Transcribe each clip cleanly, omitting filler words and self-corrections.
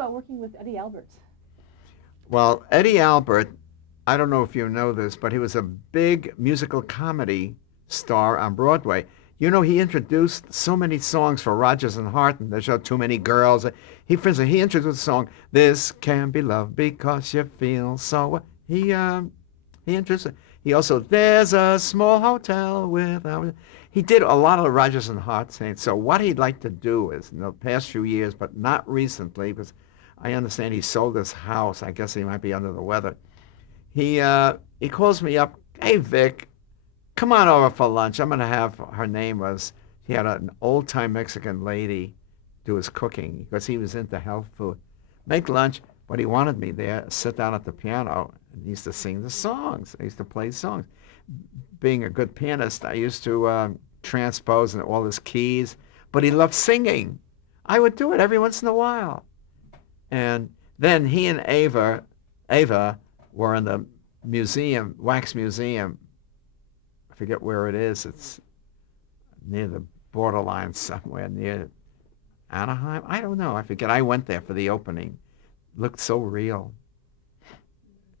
about working with Eddie Albert? Well, Eddie Albert, I don't know if you know this, but he was a big musical comedy star on Broadway. You know, he introduced so many songs for Rodgers and Hart and the show Too Many Girls. For instance, he introduced the song "This Can Be Love Because You Feel So." He introduced it. He also "There's a Small Hotel Without." He did a lot of the Rodgers and Hart things. So what he'd like to do is, in the past few years, but not recently, because I understand he sold his house. I guess he might be under the weather. He calls me up. Hey Vic, come on over for lunch. I'm gonna have her name was he had an old time Mexican lady do his cooking because he was into health food. Make lunch, but he wanted me there, sit down at the piano, and he used to sing the songs. I used to play songs. Being a good pianist, I used to transpose in all his keys, but he loved singing. I would do it every once in a while. And then he and Ava were in the museum, wax museum. I forget where it is. It's near the borderline somewhere near Anaheim. I don't know. I forget. I went there for the opening. It looked so real.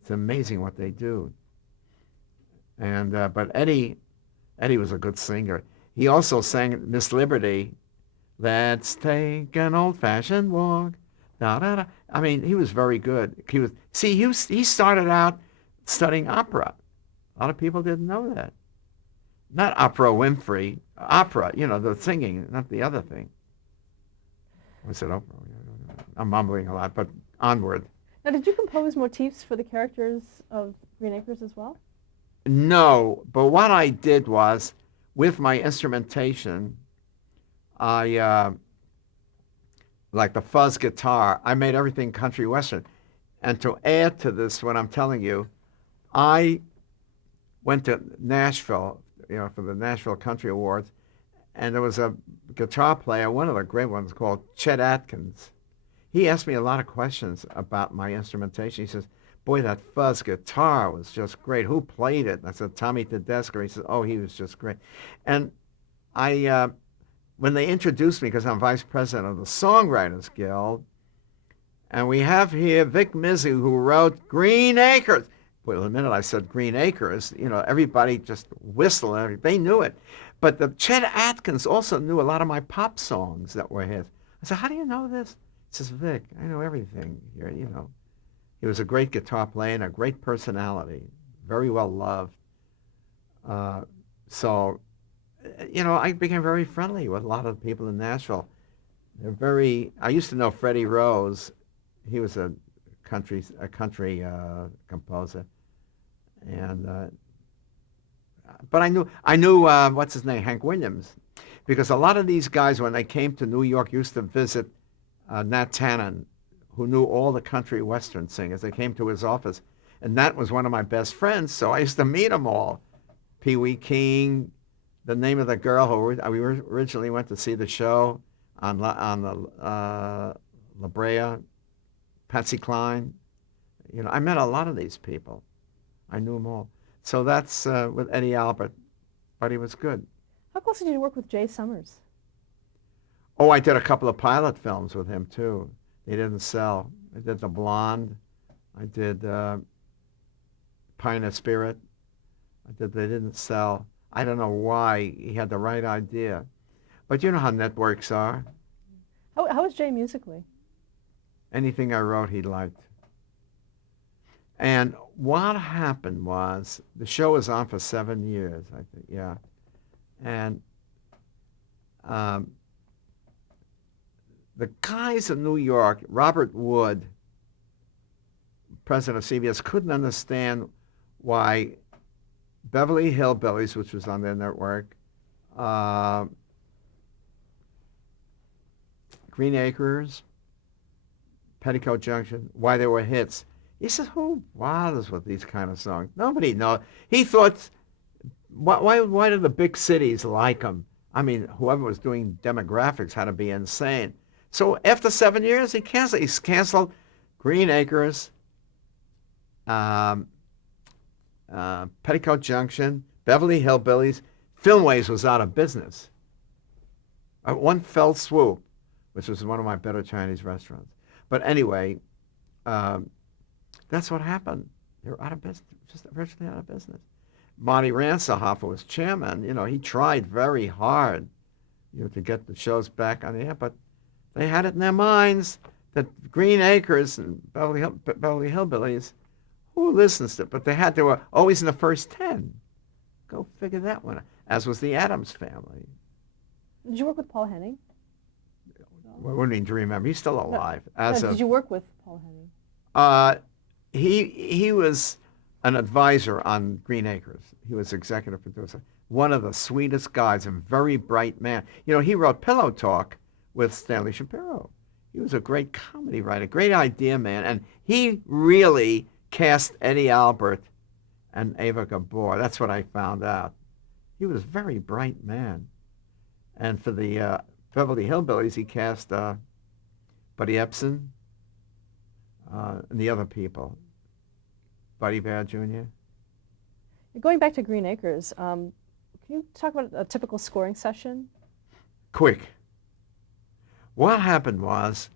It's amazing what they do. And but Eddie was a good singer. He also sang Miss Liberty. Let's take an old-fashioned walk. Da, da, da. I mean, he was very good. He started out studying opera. A lot of people didn't know that. Not opera Winfrey, opera. You know, the singing, not the other thing. Was it opera? I'm mumbling a lot, but onward. Now, did you compose motifs for the characters of Green Acres as well? No, but what I did was, with my instrumentation, I like the fuzz guitar. I made everything country western. And to add to this, what I'm telling you, I went to Nashville, for the Nashville Country Awards, and there was a guitar player, one of the great ones called Chet Atkins. He asked me a lot of questions about my instrumentation. He says, "Boy, that fuzz guitar was just great. Who played it?" And I said, "Tommy Tedesco." He said, "Oh, he was just great." And when they introduced me, because I'm vice president of the Songwriters Guild, and we have here Vic Mizzy, who wrote Green Acres. Well, the minute I said Green Acres, everybody just whistled. They knew it. But the Chet Atkins also knew a lot of my pop songs that were his. I said, "How do you know this?" He says, "Vic, I know everything here, He was a great guitar player and a great personality, very well loved. So, I became very friendly with a lot of the people in Nashville. I used to know Freddie Rose. He was a country composer, and but I knew what's his name, Hank Williams, because a lot of these guys when they came to New York used to visit Nat Tannen, who knew all the country western singers. They came to his office, and Nat was one of my best friends, so I used to meet them all. Pee Wee King, the name of the girl who we originally went to see the show on La Brea, Patsy Cline. I met a lot of these people. I knew them all. So that's with Eddie Albert, but he was good. How closely did you work with Jay Summers? Oh, I did a couple of pilot films with him too. They didn't sell. I did The Blonde. I did Pioneer Spirit. They didn't sell. I don't know why. He had the right idea. But you know how networks are. How was Jay musically? Anything I wrote, he liked. And what happened was the show was on for 7 years, I think, yeah. And the guys in New York, Robert Wood, president of CBS, couldn't understand why Beverly Hillbillies, which was on their network, Green Acres, Petticoat Junction, why they were hits. He said, "Who bothers with these kind of songs? Nobody knows." He thought, why did the big cities like them? I mean, whoever was doing demographics had to be insane. So after 7 years, he canceled. He's canceled Green Acres, um, Petticoat Junction, Beverly Hillbillies. Filmways was out of business. One fell swoop, which was one of my better Chinese restaurants. But anyway, um, that's what happened. They were out of business, just virtually out of business. Monty Ransohofer was chairman. He tried very hard, to get the shows back on the air, but they had it in their minds that Green Acres and Beverly Hillbillies, who listens to it? But they were always in the first 10. Go figure that one out. As was the Addams Family. Did you work with Paul Henning? We wouldn't need to remember. He's still alive. Did you work with Paul Henning? He was an advisor on Green Acres. He was executive producer. One of the sweetest guys, a very bright man. He wrote Pillow Talk with Stanley Shapiro. He was a great comedy writer, great idea man, and he really cast Eddie Albert and Ava Gabor. That's what I found out. He was a very bright man. And for the Beverly Hillbillies, he cast Buddy Epson and the other people. Buddy Bear Jr. Going back to Green Acres, can you talk about a typical scoring session? Quick. What happened was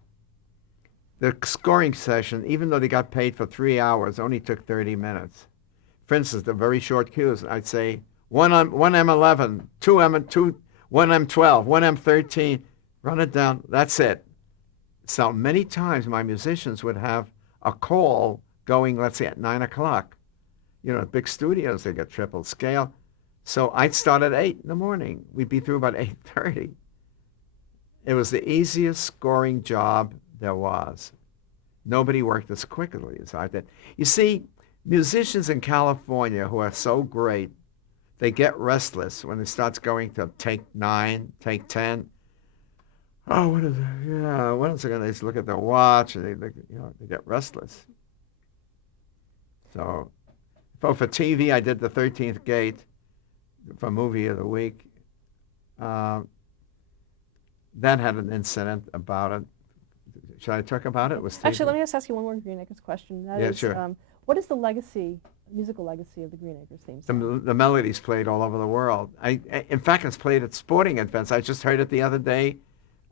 the scoring session, even though they got paid for 3 hours, only took 30 minutes. For instance, the very short cues, I'd say 1M11, 2M2, 1M12, 1M13, run it down, that's it. So many times my musicians would have a call going, let's say, at 9 o'clock. At big studios, they get triple scale. So I'd start at 8 in the morning. We'd be through about 8:30. It was the easiest scoring job there was. Nobody worked as quickly as I did. You see, musicians in California who are so great, they get restless when it starts going to take 9, take 10. Oh, what is it? Yeah, when is it going to? They look at their watch and they get restless. So, for TV, I did The 13th Gate for Movie of the Week. That had an incident about it. Should I talk about it? It was Actually, let me just ask you one more Green Acres question. That is, sure. What is the musical legacy of the Green Acres theme song? The melody's played all over the world. In fact, it's played at sporting events. I just heard it the other day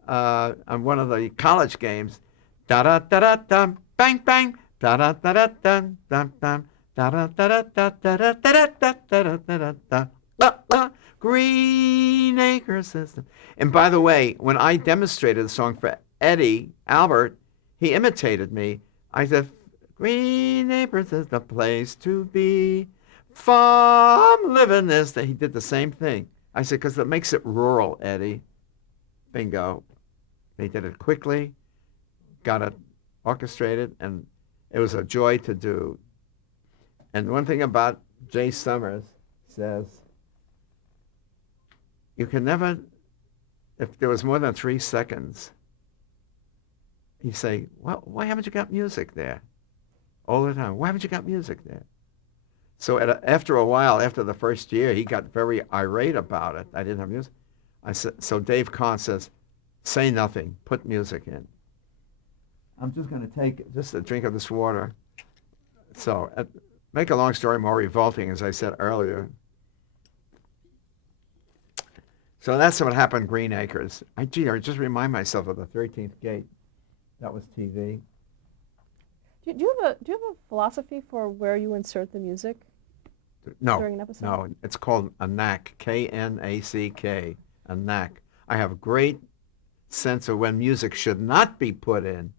on one of the college games. Da da da da da, bang bang, da da da da da, dum dum, da da da da da da da da da da da da da. Green Acres System. And by the way, when I demonstrated the song for Eddie Albert, he imitated me. I said, Green Acres is the place to be. Farm living this. He did the same thing. I said, because it makes it rural, Eddie. Bingo. They did it quickly, got it orchestrated, and it was a joy to do. And one thing about Jay Summers says, you can never, if there was more than 3 seconds, you say, well, why haven't you got music there? All the time. Why haven't you got music there? So after a while, after the first year, he got very irate about it. I didn't have music. I said, so Dave Kahn says, say nothing, put music in. I'm just going to take just a drink of this water. So make a long story more revolting, as I said earlier. So that's what happened in Green Acres. I just remind myself of the 13th Gate. That was TV. Do you have a philosophy for where you insert the music during an episode? No. It's called a knack, K-N-A-C-K, a knack. I have a great sense of when music should not be put in.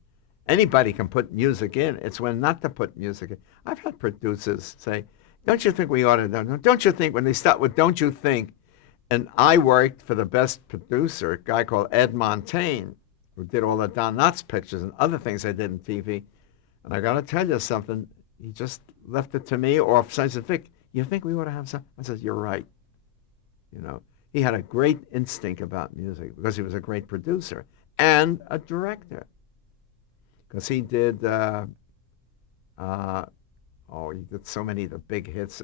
Anybody can put music in. It's when not to put music in. I've had producers say, don't you think we ought to do? Don't you think, when they start with don't you think, and I worked for the best producer, a guy called Ed Montaigne, who did all the Don Knotts pictures and other things I did in TV. And I got to tell you something, he just left it to me, or if someone said, Vic, you think we ought to have some? I said, you're right. He had a great instinct about music because he was a great producer and a director. Because he did, he did so many of the big hits,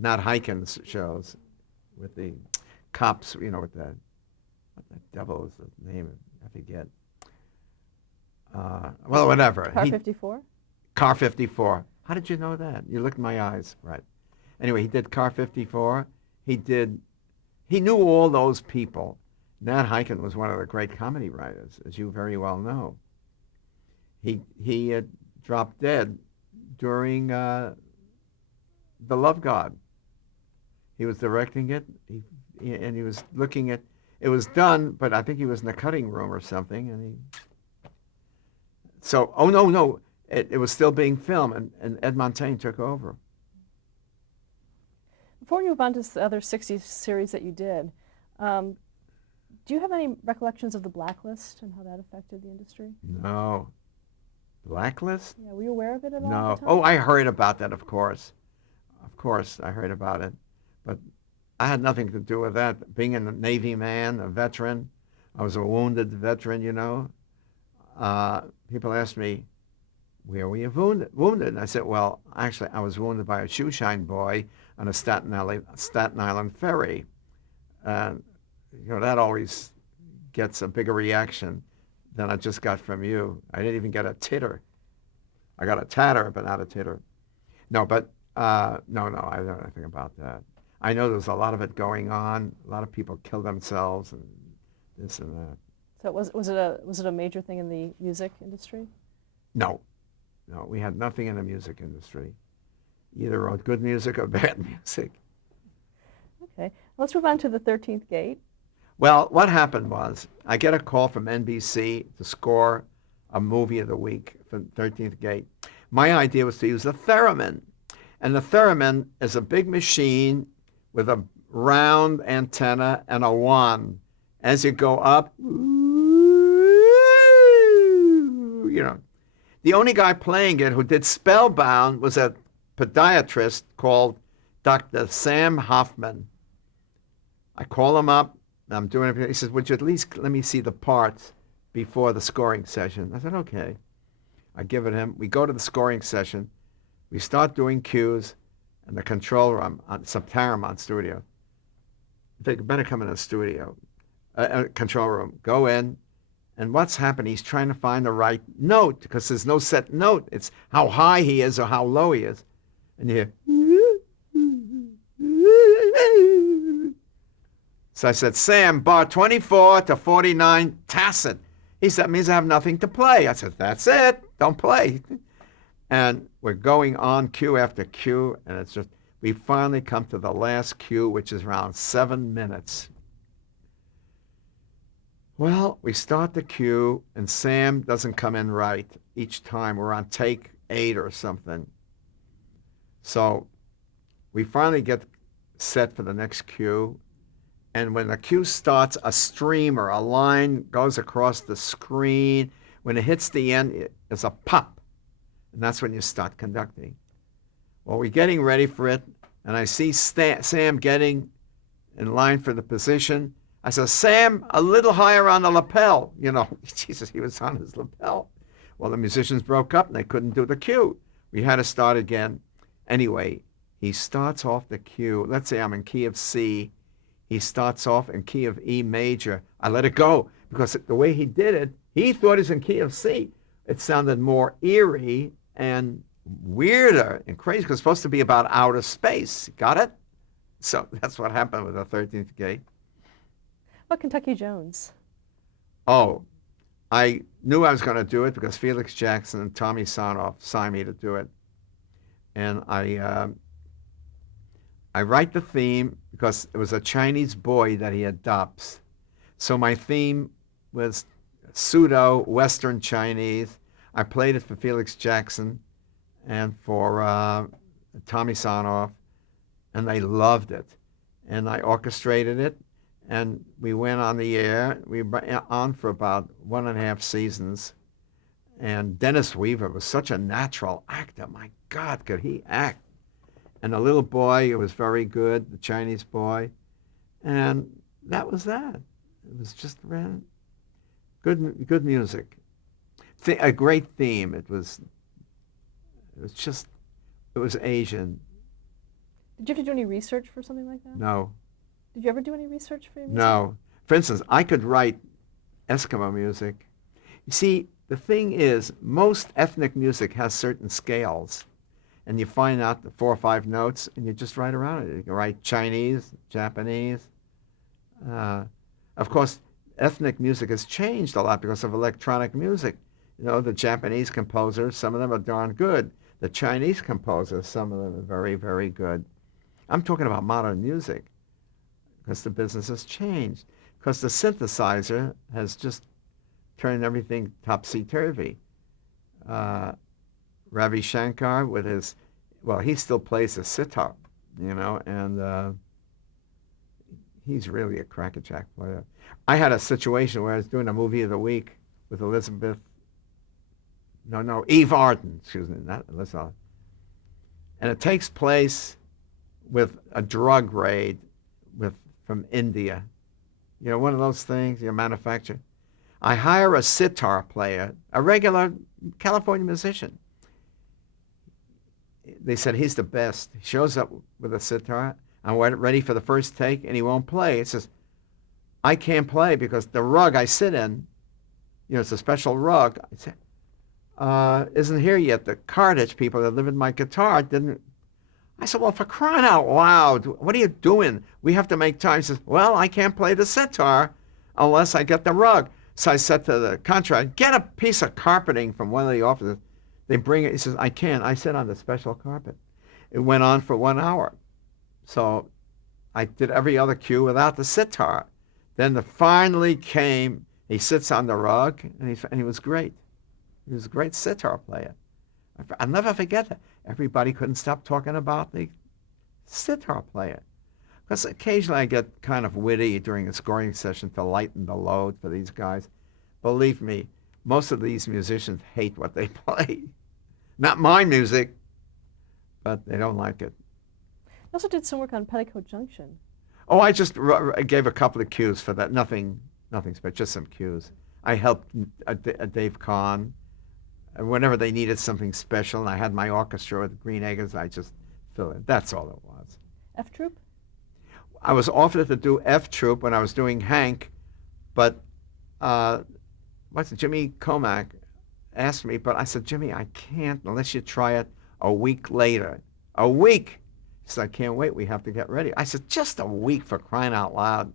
not Hikins shows with the cops, with what the devil is the name, I forget. Well, whatever. Car 54? Car 54. How did you know that? You looked in my eyes. Right. Anyway, he did Car 54. He knew all those people. Nat Hiken was one of the great comedy writers, as you very well know. He had dropped dead during The Love God. He was directing it, and he was looking at. It was done, but I think he was in the cutting room or something, and he. So, oh no, no, it was still being filmed, and Ed Montaigne took over. Before we move on to the other 60s series that you did, do you have any recollections of the Blacklist and how that affected the industry? No. Blacklist? Yeah, were you aware of it at all No. at the time? Oh, I heard about that, of course. Of course, I heard about it. But I had nothing to do with that. Being a Navy man, a veteran, I was a wounded veteran, you know. People asked me, where were you wounded? And I said, well, actually, I was wounded by a shoeshine boy on a Staten Island ferry. And, you know, that always gets a bigger reaction than I just got from you. I didn't even get a titter. I got a tatter, but not a titter. No, but no, I don't know anything about that. I know there's a lot of it going on. A lot of people kill themselves and this and that. So was it a major thing in the music industry? No, we had nothing in the music industry. Either wrote good music or bad music. Okay, let's move on to the 13th Gate. Well, what happened was I get a call from NBC to score a movie of the week for 13th Gate. My idea was to use a theremin. And the theremin is a big machine with a round antenna and a wand. As you go up, you know. The only guy playing it who did Spellbound was a podiatrist called Dr. Sam Hoffman. I call him up. I'm doing it. He says, would you at least let me see the parts before the scoring session? I said, okay. I give it him. We go to the scoring session. We start doing cues in the control room. It's a Paramount studio. They better come in the studio. Control room. Go in. And what's happened? He's trying to find the right note because there's no set note. It's how high he is or how low he is. And you hear. So I said, Sam, bar 24 to 49, tacit. He said, that means I have nothing to play. I said, that's it. Don't play. And we're going on cue after cue, and it's just, we finally come to the last cue, which is around 7 minutes. Well, we start the cue, and Sam doesn't come in right each time. We're on take 8 or something. So we finally get set for the next cue. And when the cue starts, a stream or a line goes across the screen. When it hits the end, it's a pop. And that's when you start conducting. Well, we're getting ready for it, and I see Sam getting in line for the position. I said, Sam, a little higher on the lapel. You know, Jesus, he was on his lapel. Well, the musicians broke up, and they couldn't do the cue. We had to start again. Anyway, he starts off the cue. Let's say I'm in key of C. He starts off in key of E major. I let it go because the way he did it, he thought he was in key of C. It sounded more eerie and weirder and crazy because it's supposed to be about outer space. Got it? So that's what happened with the 13th Gate. What Kentucky Jones? Oh, I knew I was going to do it because Felix Jackson and Tommy Sonoff signed me to do it. And I write the theme because it was a Chinese boy that he adopts. So my theme was pseudo-Western Chinese. I played it for Felix Jackson and for Tommy Sonoff, and they loved it. And I orchestrated it, and we went on the air. We were on for about 1.5 seasons. And Dennis Weaver was such a natural actor. My God, could he act? And the little boy, it was very good, the Chinese boy. And that was that. It was just good music. A great theme. It was Asian. Did you have to do any research for something like that? No. Did you ever do any research for your music? No. For instance, I could write Eskimo music. You see, the thing is, most ethnic music has certain scales. And you find out the 4 or 5 notes, and you just write around it. You can write Chinese, Japanese. Of course, ethnic music has changed a lot because of electronic music. You know, the Japanese composers, some of them are darn good. The Chinese composers, some of them are very, very good. I'm talking about modern music because the business has changed. Because the synthesizer has just turned everything topsy-turvy. Uh, Ravi Shankar with his, well, he still plays the sitar, you know, and he's really a crackerjack player. I had a situation where I was doing a movie of the week with Eve Arden, excuse me, not Elizabeth. And it takes place with a drug raid from India. You know, one of those things you manufacture. I hire a sitar player, a regular California musician. They said he's the best. He shows up with a sitar. I'm ready for the first take, and he won't play. He says, I can't play because the rug I sit in, you know, it's a special rug. I said, isn't here yet. The cartage people that live in my guitar didn't. I said, well, for crying out loud, what are you doing? We have to make time. He says, well, I can't play the sitar unless I get the rug. So I said to the contractor, get a piece of carpeting from one of the offices. They bring it. He says, I can't. I sit on the special carpet. It went on for 1 hour. So I did every other cue without the sitar. Then the finally came. He sits on the rug, and he was great. He was a great sitar player. I'll never forget that. Everybody couldn't stop talking about the sitar player. Because occasionally I get kind of witty during a scoring session to lighten the load for these guys. Believe me, most of these musicians hate what they play. Not my music, but they don't like it. You also did some work on Petticoat Junction. Oh, I just gave a couple of cues for that. Nothing special, just some cues. I helped Dave Kahn. Whenever they needed something special, and I had my orchestra with Green Acres, I just fill it. That's all it was. F Troop? I was offered to do F Troop when I was doing Hank, but Jimmy Comack asked me, but I said, Jimmy, I can't unless you try it a week later. A week! He said, I can't wait. We have to get ready. I said, just a week, for crying out loud,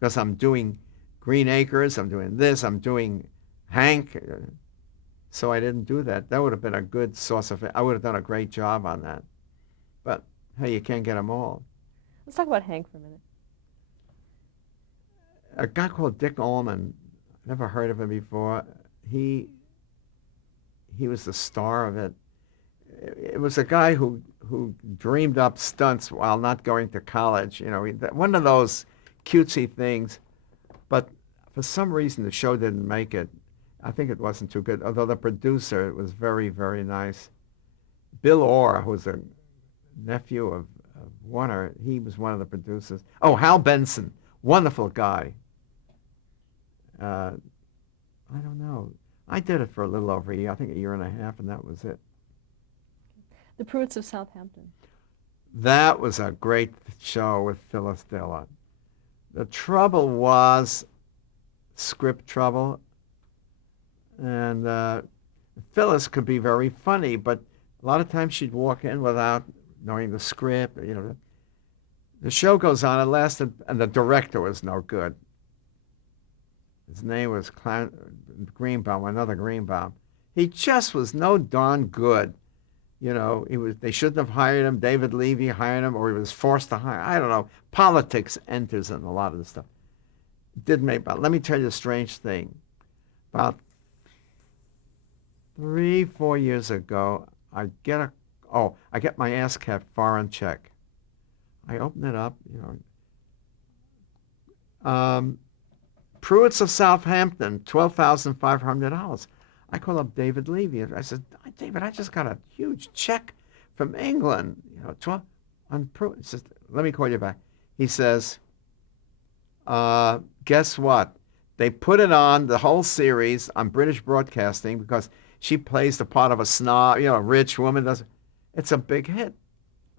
because I'm doing Green Acres, I'm doing this, I'm doing Hank. So I didn't do that. That would have been a good source of it. I would have done a great job on that. But, hey, you can't get them all. Let's talk about Hank for a minute. A guy called Dick Allman, never heard of him before. He was the star of it. It was a guy who dreamed up stunts while not going to college. You know, one of those cutesy things. But for some reason, the show didn't make it. I think it wasn't too good, although the producer was very, very nice. Bill Orr, who's a nephew of Warner, he was one of the producers. Oh, Hal Benson, wonderful guy. I don't know. I did it for a little over a year, I think a year and a half, and that was it. The Pruitts of Southampton. That was a great show with Phyllis Diller. The trouble was script trouble. And Phyllis could be very funny, but a lot of times she'd walk in without knowing the script. You know, the show goes on. It lasted, and the director was no good. His name was Greenbaum, another Greenbaum. He just was no darn good. You know, they shouldn't have hired him. David Levy hired him, or he was forced to hire. I don't know. Politics enters in a lot of this stuff. But let me tell you a strange thing. About 3-4 years ago, I get my ASCAP foreign check. I open it up, you know. Pruitts of Southampton, $12,500. I call up David Levy. I said, David, I just got a huge check from England. You know, on Pruitt. He says, let me call you back. He says, guess what? They put it on the whole series on British Broadcasting because she plays the part of a snob, you know, a rich woman. It's a big hit.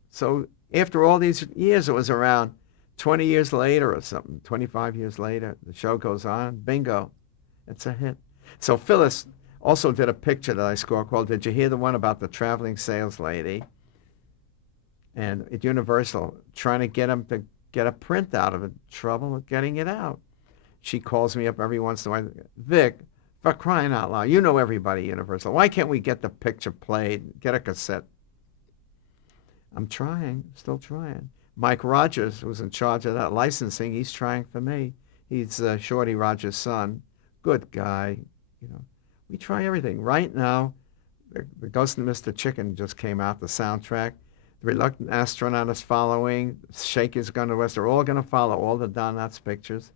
So after all these years, it was around 20 years later or something, 25 years later, the show goes on, bingo, it's a hit. So Phyllis also did a picture that I scored called, Did You Hear the One About the Traveling Sales Lady? And at Universal, trying to get them to get a print out of it, trouble with getting it out. she calls me up every once in a while. Vic, for crying out loud, you know everybody at Universal. Why can't we get the picture played, get a cassette? I'm trying, still trying. Mike Rogers, who's in charge of that licensing, he's trying for me. He's Shorty Rogers' son. Good guy. You know, we try everything. Right now, the Ghost and Mr. Chicken just came out, the soundtrack. The Reluctant Astronaut is following. Shaker's Gun to West. They're all going to follow all the Don Knotts pictures.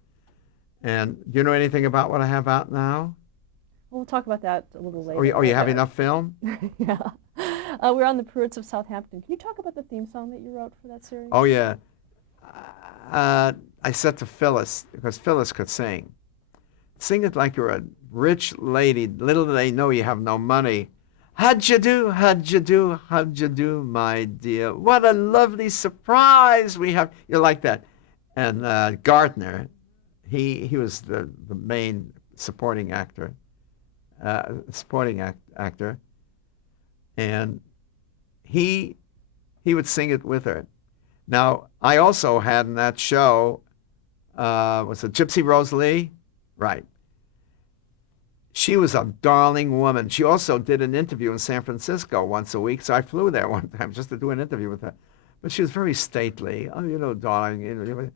And do you know anything about what I have out now? We'll talk about that a little later. Oh, you have enough film? Yeah. We're on the Pruitts of Southampton. Can you talk about the theme song that you wrote for that series? Oh, yeah. I said to Phyllis, because Phyllis could sing, sing it like you're a rich lady. Little do they know you have no money. How'd you do, how'd you do, how'd you do, my dear? What a lovely surprise we have. You like that. And Gardner, he was the main supporting actor. Actor. And he would sing it with her. Now, I also had in that show, was it Gypsy Rose Lee? Right. She was a darling woman. She also did an interview in San Francisco once a week, so I flew there one time just to do an interview with her. But she was very stately. Oh, you know, darling. You know.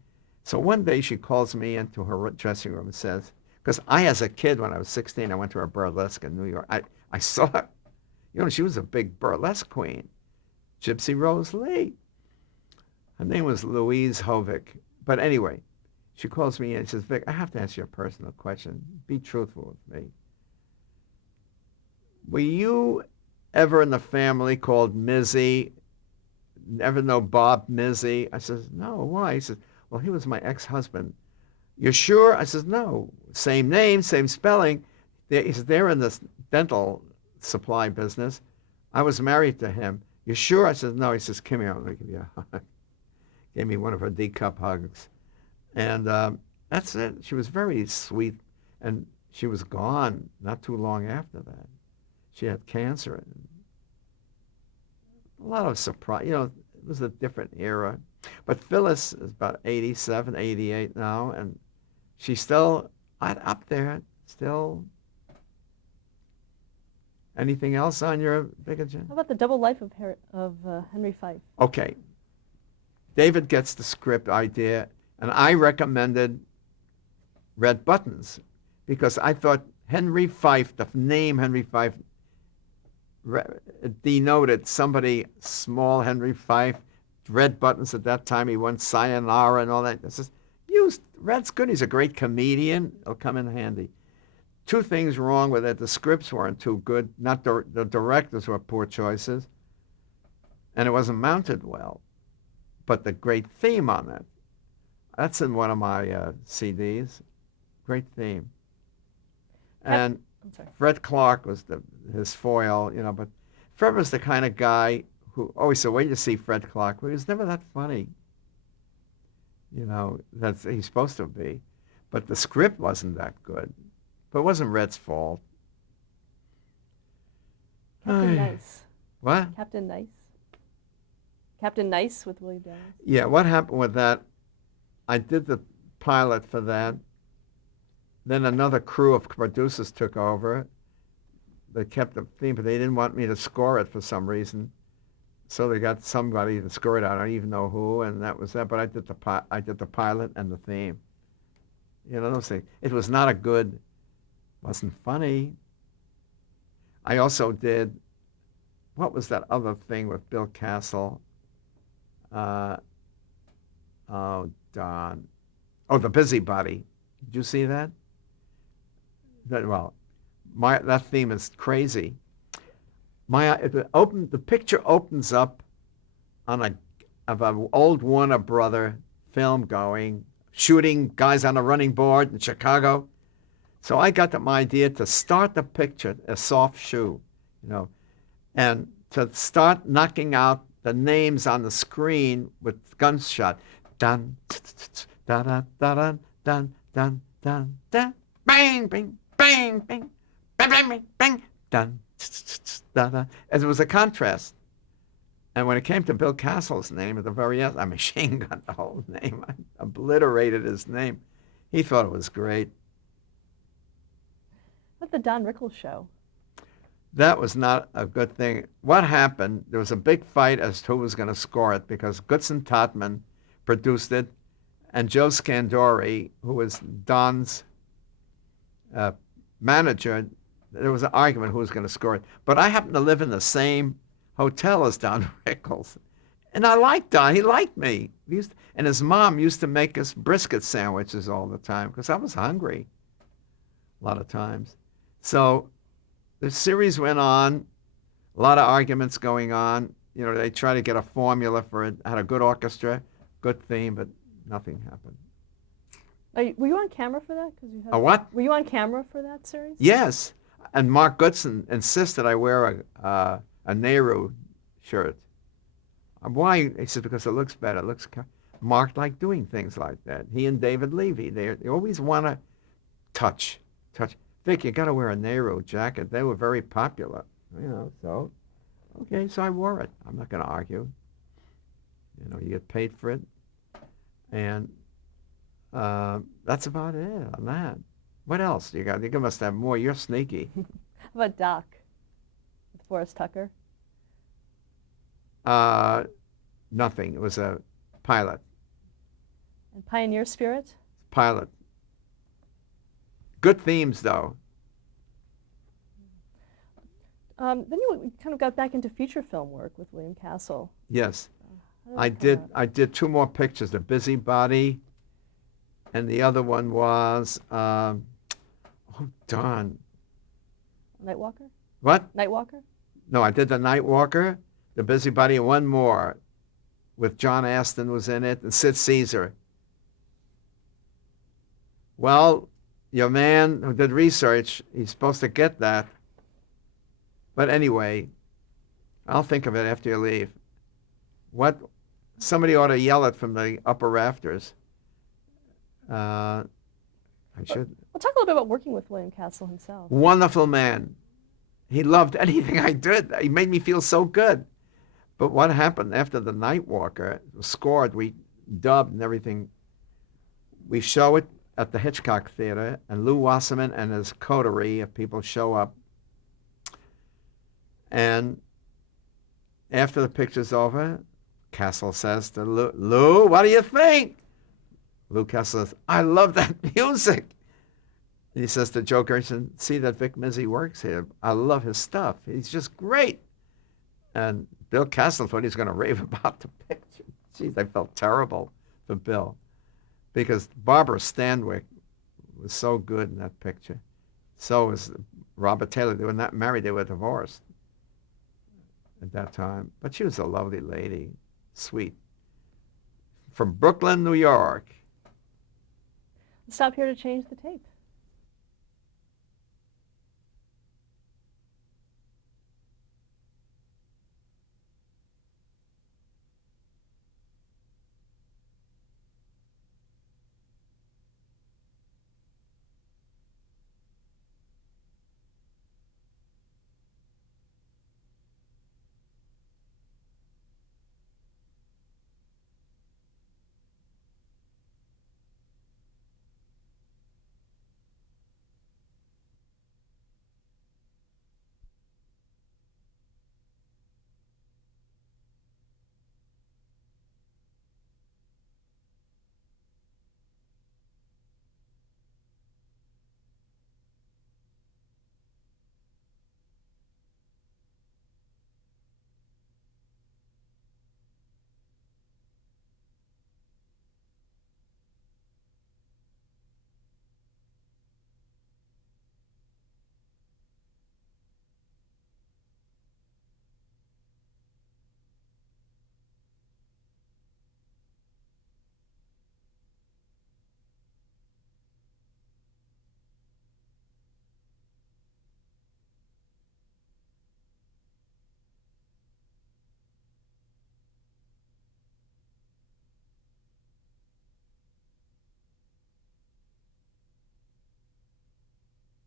So one day she calls me into her dressing room and says, because I, as a kid, when I was 16, I went to a burlesque in New York. I saw her. You know, she was a big burlesque queen. Gypsy Rose Lee. Her name was Louise Hovick. But anyway, she calls me in and says, Vic, I have to ask you a personal question. Be truthful with me. Were you ever in the family called Mizzy? Ever know Bob Mizzy? I says, no, why? He says, well, he was my ex-husband. You sure? I says, no. Same name, same spelling. He says, they're in the dental supply business. I was married to him. You sure? I said, no. He says, come here, let me give you a hug. Gave me one of her D-cup hugs. And that's it. She was very sweet. And she was gone not too long after that. She had cancer. And a lot of surprise. You know, it was a different era. But Phyllis is about 87, 88 now. And she's still up there, still. Anything else on your big agenda? How about the double life of Henry Fife? Okay. David gets the script idea, and I recommended Red Buttons because I thought Henry Fife, the name Henry Fife, denoted somebody small. Henry Fife, Red Buttons at that time. He won Sayonara and all that. I says, Red's good. He's a great comedian. It'll come in handy. Two things wrong with it. The scripts weren't too good. Not the directors were poor choices. And it wasn't mounted well. But the great theme on it, that's in one of my CDs. Great theme. And Fred Clark was his foil, you know, but Fred was the kind of guy who always said, wait to see Fred Clark. Well, he was never that funny. You know, he's supposed to be. But the script wasn't that good. But it wasn't Red's fault. Captain Nice. What? Captain Nice. Captain Nice with William Downs. Yeah, what happened with that, I did the pilot for that. Then another crew of producers took over. They kept the theme, but they didn't want me to score it for some reason. So they got somebody to score it. I don't even know who, and that was that. But I did the pilot and the theme. You know, those things. It was not a good, wasn't funny. I also did, what was that other thing with Bill Castle? Oh, Don. Oh, The Busybody. Did you see that? That theme is crazy. The picture opens up on an old Warner Brother film going, shooting guys on a running board in Chicago. So I got my idea to start the picture, a soft shoe, you know, and to start knocking out the names on the screen with gunshot. Dun, da da da dun, dun, dun, dun, dun, bang, bang, bang, bang, bang, bang, bang, bang, dun, da da. As it was a contrast. And when it came to Bill Castle's name at the very end, I machine gunned the whole name. I obliterated his name. He thought it was great. What the Don Rickles show? That was not a good thing. What happened, there was a big fight as to who was going to score it because Goodson Totman produced it, and Joe Scandori, who was Don's manager, there was an argument who was going to score it. But I happened to live in the same hotel as Don Rickles. And I liked Don. He liked me. And his mom used to make us brisket sandwiches all the time because I was hungry a lot of times. So the series went on, a lot of arguments going on. You know, they try to get a formula for it, had a good orchestra, good theme, but nothing happened. Were you on camera for that? A what? Were you on camera for that series? Yes. And Mark Goodson insisted I wear a Nehru shirt. Why? He said, because it looks better. It looks Mark liked doing things like that. He and David Levy, they always want to touch. Vic, you got to wear a Nehru jacket. They were very popular, you know. So, okay, so I wore it. I'm not going to argue. You know, you get paid for it, and that's about it on that. What else you got? You must have more. You're sneaky. How about Doc with Forrest Tucker? Nothing. It was a pilot. And Pioneer Spirit? Pilot. Good themes, though. Then you kind of got back into feature film work with William Castle. Yes. How did that come out? I did two more pictures, The Busybody, and the other one was, oh, darn. Nightwalker? What? Nightwalker? No, I did The Nightwalker, The Busybody, and one more with John Astin was in it, and Sid Caesar. Well, your man who did research, he's supposed to get that. But anyway, I'll think of it after you leave. What? Somebody ought to yell it from the upper rafters. I should. Well, talk a little bit about working with William Castle himself. Wonderful man. He loved anything I did. He made me feel so good. But what happened after The Nightwalker was scored, we dubbed and everything. We show it at the Hitchcock Theater, and Lou Wasserman and his coterie of people show up. And after the picture's over, Castle says to Lou, what do you think? Lou Castle says, I love that music. And he says to Joe Gerson, see that Vic Mizzy works here. I love his stuff. He's just great. And Bill Castle thought he was going to rave about the picture. Jeez, I felt terrible for Bill because Barbara Stanwyck was so good in that picture. So was Robert Taylor. They were not married. They were divorced at that time. But she was a lovely lady, sweet. From Brooklyn, New York. Stop here to change the tape.